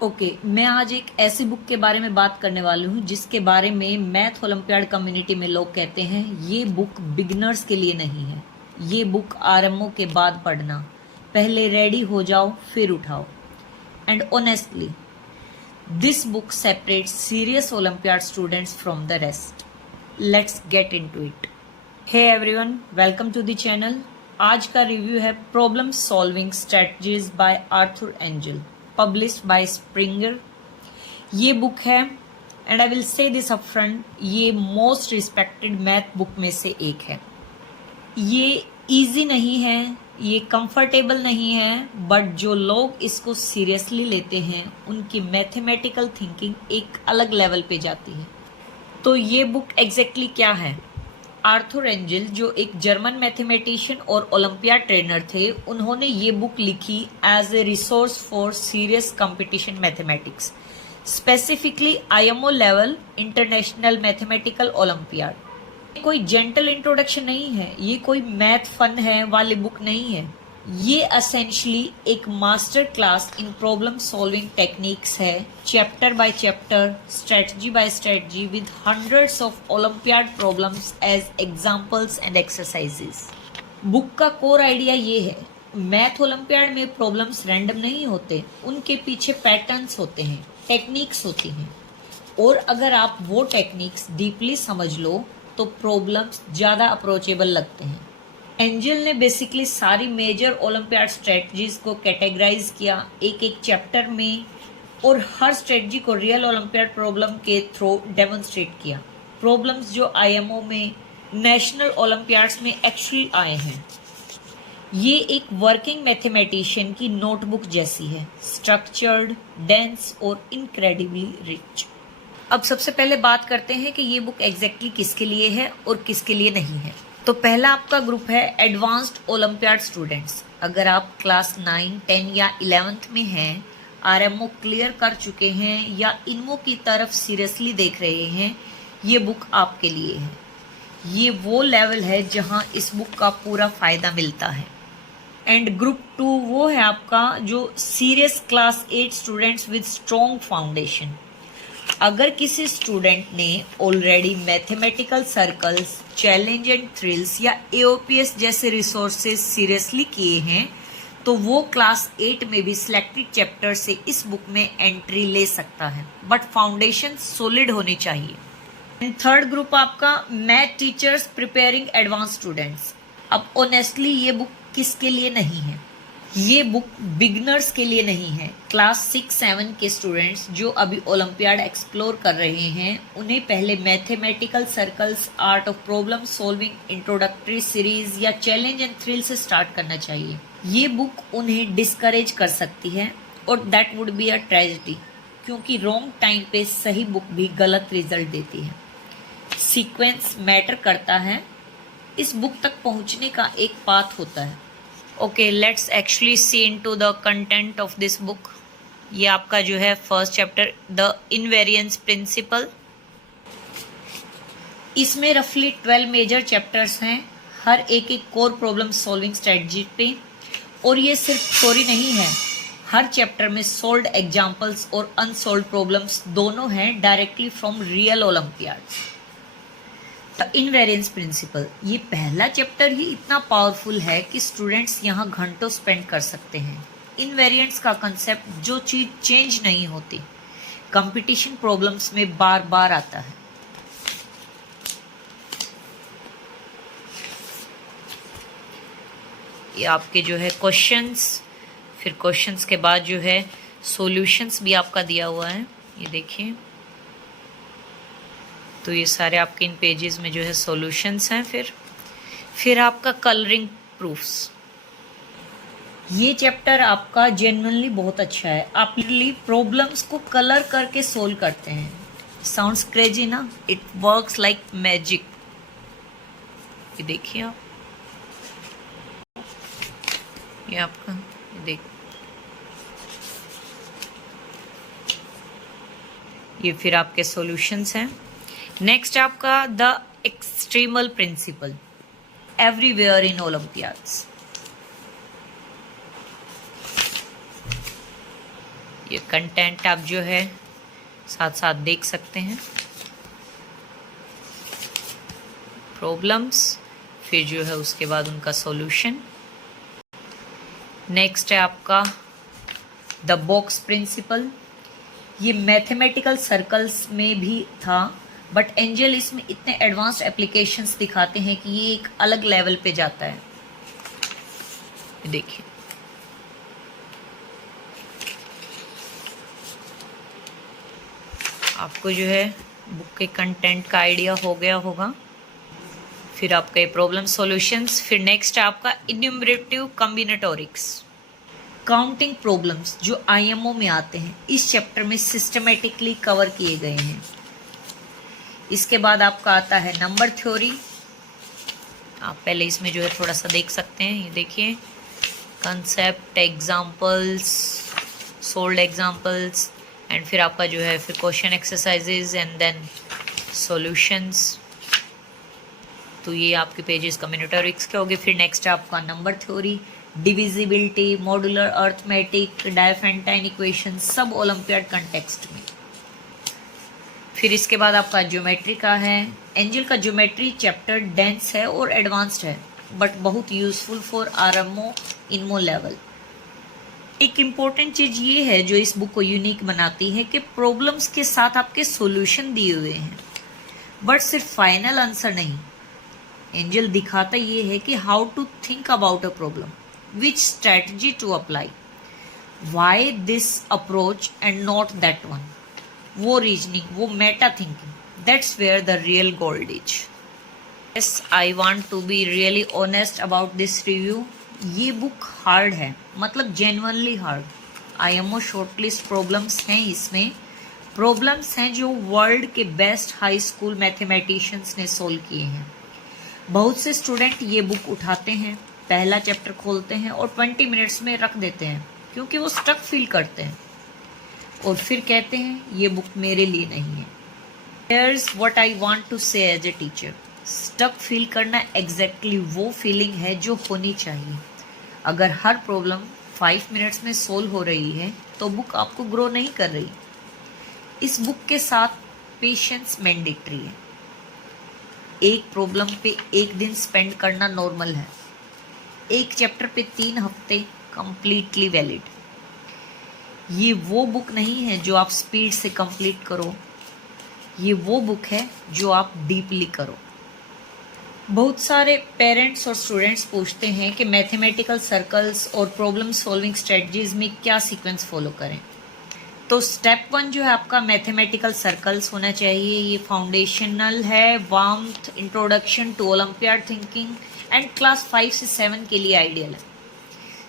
मैं आज एक ऐसी बुक के बारे में बात करने वाली हूँ जिसके बारे में मैथ ओलंपियाड कम्युनिटी में लोग कहते हैं ये बुक बिगनर्स के लिए नहीं है, ये बुक आरएमओ के बाद पढ़ना, पहले रेडी हो जाओ फिर उठाओ। And honestly this book separates serious olympiad students from the rest. Let's get into it. Hey everyone, welcome to the channel. आज का रिव्यू है problem solving strategies by Arthur Engel, published by Springer. ये book है and I will say this upfront, ये most respected math book में से एक है। ये इजी नहीं है, ये कंफर्टेबल नहीं है, बट जो लोग इसको सीरियसली लेते हैं उनकी मैथमेटिकल थिंकिंग एक अलग लेवल पे जाती है। तो ये बुक एग्जैक्टली क्या है? आर्थर एंजल, जो एक जर्मन मैथमेटिशियन और ओलंपियाड ट्रेनर थे, उन्होंने ये बुक लिखी as a resource for serious competition mathematics, specifically IMO level International Mathematical Olympiad. कोई जेंटल इंट्रोडक्शन नहीं है, ये कोई मैथ फन है वाली बुक नहीं है। ये असेंशली एक master class in problem solving techniques है, chapter by chapter, strategy by strategy, with hundreds of olympiad problems as examples and exercises. Book का कोर आइडिया ये है, मैथ ओलंपियाड में प्रॉब्लम्स रैंडम नहीं होते, उनके पीछे पैटर्न्स होते हैं, टेक्निक्स होती हैं, और अगर आप वो टेक्निक्स डीपली समझ लो तो प्रॉब्लम्स ज़्यादा अप्रोचेबल लगते हैं। एंजल ने बेसिकली सारी मेजर ओलंपियाड स्ट्रेटजीज को कैटेगराइज किया एक एक चैप्टर में, और हर स्ट्रेटजी को रियल ओलंपियाड प्रॉब्लम के थ्रू डेमोन्स्ट्रेट किया। प्रॉब्लम्स जो आईएमओ में, नेशनल ओलंपियाड्स में एक्चुअली आए हैं। ये एक वर्किंग मैथमेटिशियन की नोटबुक जैसी है, स्ट्रक्चर्ड, डेंस और इनक्रेडिबली रिच। अब सबसे पहले बात करते हैं कि ये बुक एग्जैक्टली किसके लिए है और किसके लिए नहीं है। तो पहला आपका ग्रुप है एडवांस्ड ओलंपियाड स्टूडेंट्स। अगर आप क्लास 9, 10 या 11th में हैं, आरएमओ क्लियर कर चुके हैं या इनमो की तरफ सीरियसली देख रहे हैं, ये बुक आपके लिए है। ये वो लेवल है जहां इस बुक का पूरा फायदा मिलता है। एंड ग्रुप 2 वो है आपका जो serious class 8 students with strong foundation. अगर किसी स्टूडेंट ने already mathematical circles, challenge and thrills या एओपीएस जैसे रिसोर्सेज सीरियसली किए हैं, तो वो क्लास 8 में भी सिलेक्टेड चैप्टर से इस बुक में एंट्री ले सकता है, बट फाउंडेशन सॉलिड होनी चाहिए। एंड थर्ड ग्रुप आपका math teachers preparing advance students. अब ऑनेस्टली ये बुक किसके लिए नहीं है? ये बुक बिगनर्स के लिए नहीं है। क्लास 6-7 के स्टूडेंट्स जो अभी ओलंपियाड एक्सप्लोर कर रहे हैं, उन्हें पहले mathematical circles, art of problem solving introductory series या चैलेंज एंड थ्रिल से स्टार्ट करना चाहिए। ये बुक उन्हें डिस्करेज कर सकती है, और that would be a tragedy, क्योंकि रॉन्ग टाइम पे सही बुक भी गलत रिजल्ट देती है। सीक्वेंस मैटर करता है, इस बुक तक पहुंचने का एक पाथ होता है। Okay, let's actually see into the content of this book. ये आपका जो है first chapter, the invariance principle. इसमें रफली 12 मेजर चैप्टर्स हैं, हर एक एक कोर प्रॉब्लम सॉल्विंग स्ट्रेटजी पे। और ये सिर्फ थ्योरी नहीं है, हर चैप्टर में सोल्व्ड एग्जांपल्स और अनसोल्व्ड प्रॉब्लम्स दोनों हैं, directly from real olympiads. Invariance principle, ये पहला चैप्टर ही इतना पावरफुल है कि स्टूडेंट्स यहाँ घंटों स्पेंड कर सकते हैं। इनवेरिएंट्स का कंसेप्ट, जो चीज चेंज नहीं होती, कंपटीशन प्रॉब्लम्स में बार बार आता है। ये आपके जो है क्वेश्चंस, फिर क्वेश्चंस के बाद जो है सॉल्यूशंस भी आपका दिया हुआ है, ये देखिए। तो ये सारे आपके इन पेजेस में जो है सॉल्यूशंस हैं। फिर आपका कलरिंग प्रूफ्स। ये चैप्टर आपका जेन्युइनली बहुत अच्छा है। आप लिटरली प्रॉब्लम्स को कलर करके सोल्व करते हैं। साउंड्स क्रेजी ना? It works like magic. ये देखिए आप, ये आपका देख, ये फिर आपके सॉल्यूशंस हैं। नेक्स्ट आपका the extremal principle, everywhere in olympiads. ये ये कंटेंट आप जो है साथ साथ देख सकते हैं। प्रॉब्लम्स, फिर जो है उसके बाद उनका सॉल्यूशन। नेक्स्ट है आपका द बॉक्स प्रिंसिपल। ये मैथमेटिकल सर्कल्स में भी था, बट एंजल इसमें इतने एडवांस्ड एप्लीकेशंस दिखाते हैं कि ये एक अलग लेवल पे जाता है। देखिए, आपको जो है बुक के कंटेंट का आइडिया हो गया होगा। फिर आपका ये प्रॉब्लम सॉल्यूशंस, फिर नेक्स्ट है आपका इन्यूमरेटिव कॉम्बिनेटोरिक्स। काउंटिंग प्रॉब्लम्स जो आईएमओ में आते हैं इस चैप्टर में सिस्टमेटिकली कवर किए गए हैं। इसके बाद आपका आता है नंबर थ्योरी। आप पहले इसमें जो है थोड़ा सा देख सकते हैं। ये देखिए, concept, examples, solved examples, and फिर आपका जो है फिर question exercises and then solutions. तो ये आपके पेजेस कम्युनिटोरिक्स के हो गए। फिर नेक्स्ट आपका number theory, divisibility, modular arithmetic, Diophantine equation, सब ओलंपियाड कंटेक्स्ट में। फिर इसके बाद आपका ज्योमेट्री का है। एंजल का ज्योमेट्री चैप्टर डेंस है और एडवांस्ड है, बट बहुत यूजफुल फॉर आरएमओ इनमो लेवल। एक इम्पॉर्टेंट चीज ये है जो इस बुक को यूनिक बनाती है कि प्रॉब्लम्स के साथ आपके सॉल्यूशन दिए हुए हैं, बट सिर्फ फाइनल आंसर नहीं। एंजल दिखाता ये है कि how to think about a problem, which strategy to apply, why this approach and not that one. वो रीजनिंग, वो meta thinking, that's where the real gold is. Yes, I want to be really honest about this review. ये book hard है, मतलब genuinely hard. IMO shortlist problems हैं इसमें, problems हैं जो world के बेस्ट हाई स्कूल मैथमेटिशियंस ने solve किए हैं। बहुत से स्टूडेंट ये बुक उठाते हैं, पहला चैप्टर खोलते हैं और 20 मिनट्स में रख देते हैं क्योंकि वो स्टक फील करते हैं और फिर कहते हैं ये बुक मेरे लिए नहीं है। Here's what I want to say as a teacher. Stuck feel करना एग्जैक्टली वो फीलिंग है जो होनी चाहिए। अगर हर प्रॉब्लम 5 मिनट्स में सोल्व हो रही है तो बुक आपको ग्रो नहीं कर रही। इस बुक के साथ पेशेंस मैंडेटरी है। एक प्रॉब्लम पे एक दिन स्पेंड करना नॉर्मल है, एक चैप्टर पे 3 हफ्ते कंप्लीटली वैलिड। ये वो बुक नहीं है जो आप स्पीड से कंप्लीट करो, ये वो बुक है जो आप डीपली करो। बहुत सारे पेरेंट्स और स्टूडेंट्स पूछते हैं कि मैथमेटिकल सर्कल्स और प्रॉब्लम सॉल्विंग स्ट्रेटजीज में क्या सीक्वेंस फॉलो करें। तो स्टेप 1 जो है आपका मैथमेटिकल सर्कल्स होना चाहिए। ये फाउंडेशनल है, warmth, introduction to olympiad thinking and class 5 से 7 के लिए आइडियल है।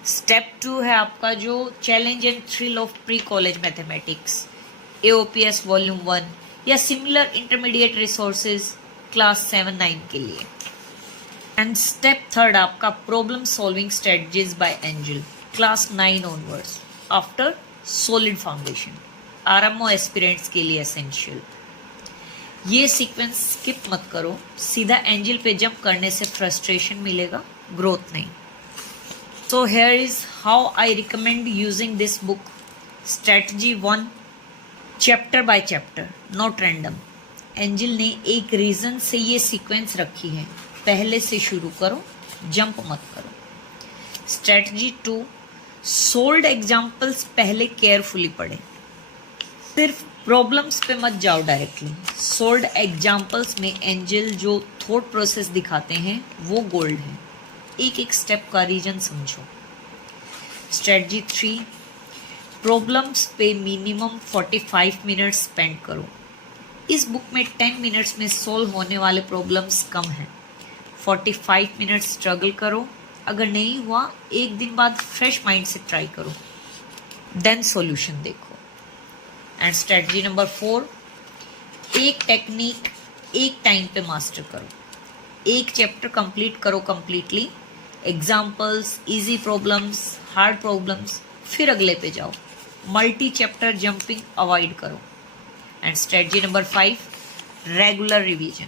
स्टेप 2 है आपका जो challenge and thrill of pre college mathematics, AOPS volume 1 या सिमिलर इंटरमीडिएट रिसोर्सेज क्लास 7-9 के लिए। एंड स्टेप 3 आपका problem solving strategies by Engel class 9 onwards after solid foundation, RMO aspirants के लिए एसेंशियल। ये सीक्वेंस स्किप मत करो, सीधा एंजल पे जंप करने से फ्रस्ट्रेशन मिलेगा, ग्रोथ नहीं। So here is how I recommend using this book. Strategy 1, chapter by chapter, not random. Angel ने एक रीजन से ये सीक्वेंस रखी है, पहले से शुरू करो, जंप मत करो। स्ट्रेटजी 2, सोल्ड एग्जाम्पल्स पहले केयरफुली पढ़े, सिर्फ प्रॉब्लम्स पे मत जाओ डायरेक्टली। सोल्ड एग्जाम्पल्स में एंजल जो थॉट प्रोसेस दिखाते हैं वो गोल्ड है, एक एक स्टेप का रीजन समझो। स्ट्रेटजी 3, प्रॉब्लम्स पे मिनिमम 45 मिनट्स स्पेंड करो। इस बुक में 10 मिनट्स में सोल्व होने वाले प्रॉब्लम्स कम हैं। 45 मिनट्स स्ट्रगल करो, अगर नहीं हुआ एक दिन बाद फ्रेश माइंड से ट्राई करो, देन सॉल्यूशन देखो। एंड स्ट्रेटजी नंबर 4, एक टेक्निक एक टाइम पे मास्टर करो, एक चैप्टर कंप्लीट करो completely, examples, easy problems, hard problems, फिर अगले पे जाओ। मल्टी चैप्टर जंपिंग अवॉइड करो। And strategy number 5, regular revision.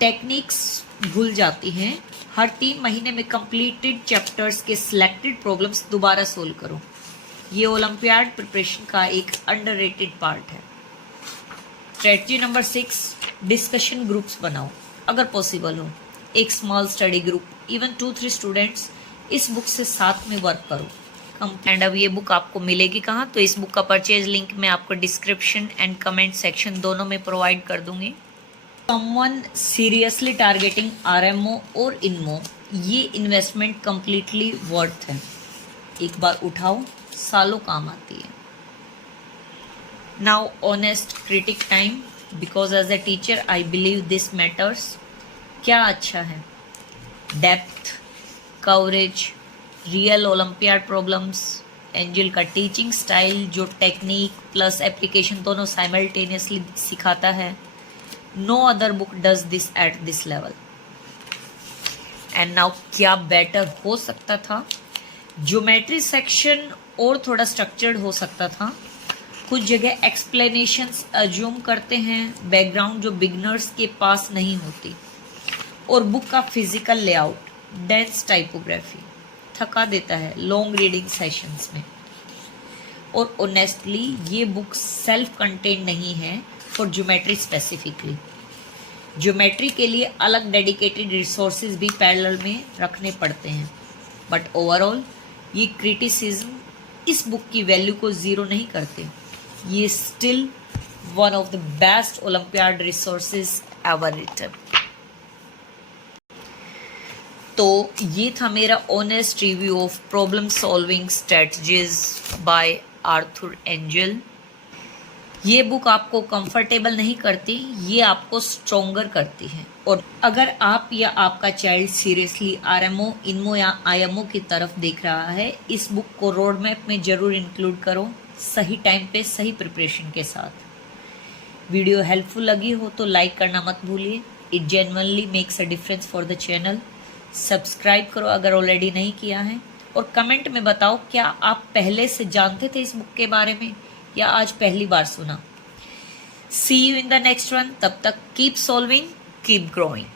Techniques भूल जाती हैं, हर 3 महीने में कंप्लीटेड चैप्टर्स के सिलेक्टेड प्रॉब्लम्स दोबारा सोल्व करो। ये ओलंपियाड प्रिपरेशन का एक अंडररेटेड पार्ट है। स्ट्रेटजी नंबर 6, डिस्कशन ग्रुप्स बनाओ अगर पॉसिबल हो। एक small study group, even 2-3 students इस बुक से साथ में वर्क करो। एंड अब ये बुक आपको मिलेगी कहाँ? तो इस बुक का परचेज लिंक मैं आपको डिस्क्रिप्शन एंड कमेंट सेक्शन दोनों में प्रोवाइड कर दूंगी। समवन सीरियसली टारगेटिंग आरएमओ और इनमो, ये इन्वेस्टमेंट कंप्लीटली वर्थ है। एक बार उठाओ, सालों काम आती है। Now honest critic time, because as a teacher I believe this matters. क्या अच्छा है? Depth, coverage, real olympiad problems, Engel का टीचिंग स्टाइल जो टेक्निक प्लस एप्लीकेशन दोनों साइमल्टेनियसली सिखाता है। No other book does this at this level. And now क्या better हो सकता था? ज्योमेट्री सेक्शन और थोड़ा स्ट्रक्चर्ड हो सकता था। कुछ जगह एक्सप्लेनेशंस अज्यूम करते हैं बैकग्राउंड जो बिगनर्स के पास नहीं होती। और बुक का फिजिकल लेआउट, डेंस टाइपोग्राफी थका देता है लॉन्ग रीडिंग सेशंस में। और ऑनेस्टली ये बुक सेल्फ कंटेंट नहीं है फॉर ज्योमेट्री स्पेसिफिकली। ज्योमेट्री के लिए अलग डेडिकेटेड रिसोर्सेज भी पैरेलल में रखने पड़ते हैं। बट ओवरऑल ये क्रिटिसिज्म इस बुक की वैल्यू को ज़ीरो नहीं करते। ये still one of the best olympiad resources ever written. तो ये था मेरा honest review of problem solving strategies by Arthur Engel. ये बुक आपको कंफर्टेबल नहीं करती, ये आपको स्ट्रोंगर करती है। और अगर आप या आपका चाइल्ड सीरियसली आरएमओ, इनमो या आईएमओ की तरफ देख रहा है, इस बुक को रोड मैप में ज़रूर इंक्लूड करो, सही टाइम पे सही प्रिपरेशन के साथ। वीडियो हेल्पफुल लगी हो तो लाइक करना मत भूलिए। It genuinely makes a difference for the channel. Subscribe करो अगर ऑलरेडी नहीं किया है। और कमेंट में बताओ क्या आप पहले से जानते थे इस बुक के बारे में या आज पहली बार सुना। See you in the next one. तब तक कीप सॉल्विंग, कीप ग्रोइंग।